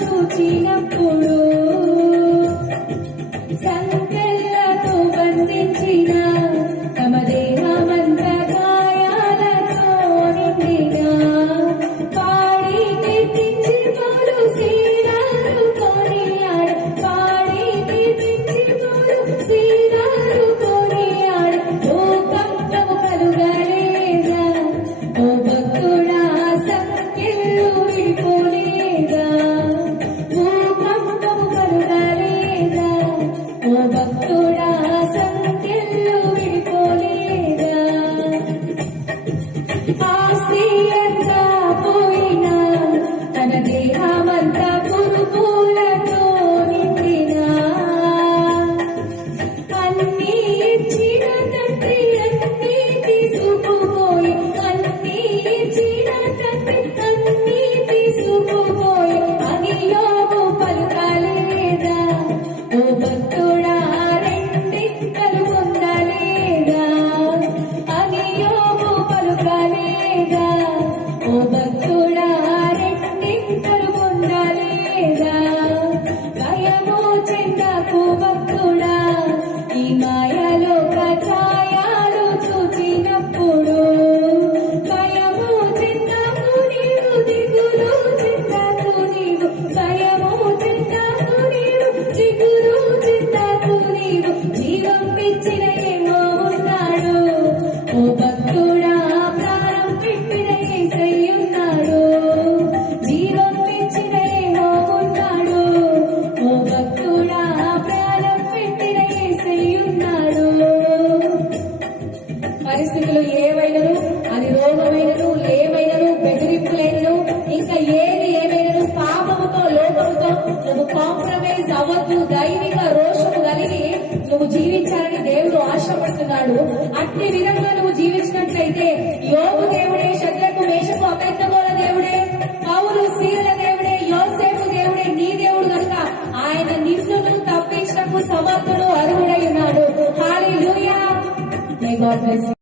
చూచినప్పుడు సంకెళ్ళతో బంధించిన తమ దేహమంత గాయాలతో నిండిగా పాడి కీర్తించి పౌలు శీలాలు కొనియాడ పాడి కీర్తించి పౌలు శీలాలు కొనియాడ లోకంతము కలుగలేదా ఓ భక్తుడా సంకెళ్ళు విడిపోలేదా భూకంపము కలుగలేదా ఓ భక్తుడా సంకెళ్ళు విడిపోలేదా ఆస్తి అంతా పోయినా తన దేహమంతా పురుగులతో నిండినా అన్నీ ఇచ్చిన తండ్రి అన్నీ తీసుకుపోయి అన్నీ ఇచ్చిన తండ్రి అన్నీ తీసుకుపోయి అని యోగు పలుకలేదా ఓ భక్తుడా రెండింతలు పొందలేదా అని యోగు పలుకలేదా ఓ భక్తుడా రెండింతలు పొందలేదా భయము చెందకు భక్తుడా ఈ మాయలోక ఛాయలు చూచినప్పుడు భయము చెందకు నీవు దిగులు చెందకు నీవు భయము చెందకు నీవు దిగులు చెందకు నీవు జీవం ఇచ్చిన ఏమో ఉన్నాడు ఓ భక్తుడా ప్రాణం పెట్టిన యేసయ్యున్నాడు జీవం ఇచ్చిన ఏమో ఉన్నాడు ఓ భక్తుడా ప్రాణం పెట్టిన యేసయ్యున్నాడు పరిస్థితులు ఏవైనను అది రోగమైనను ఏమైనను బెదిరింపులైనను ఇంకా ఏది ఏమైనను పాపముతో లోపముతో నువ్వు కాంప్రమైజ్ అవ్వద్దు దైవిక రోషము కలిగి నువ్వు జీవించాలని దేవుడు ఆశపడుతున్నాడు అట్టి విధంగా నువ్వు జీవించినట్లయితే యోగు దేవుడే శద్రకు మేషకు అబేద్నెగోల దేవుడే పౌలు సీలల దేవుడే యోసేపు దేవుడే నీ దేవుడు కనుక ఆయన నిన్ను తప్పించటకు సమర్థుడు అర్హుడై ఉన్నాడు హల్లెలూయా. May God bless you.